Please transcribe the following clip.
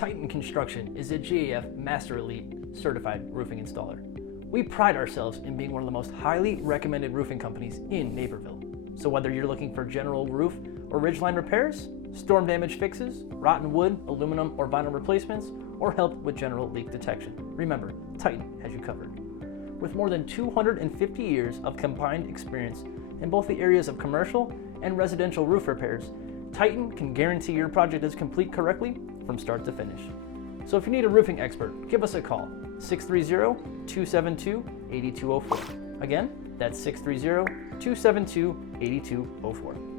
Titan Construction is a GAF Master Elite certified roofing installer. We pride ourselves in being one of the most highly recommended roofing companies in Naperville. So whether you're looking for general roof or ridgeline repairs, storm damage fixes, rotten wood, aluminum, or vinyl replacements, or help with general leak detection, remember, Titan has you covered. With more than 250 years of combined experience in both the areas of commercial and residential roof repairs, Titan can guarantee your project is complete correctly from start to finish. So if you need a roofing expert, give us a call, 630-272-8204. Again, that's 630-272-8204.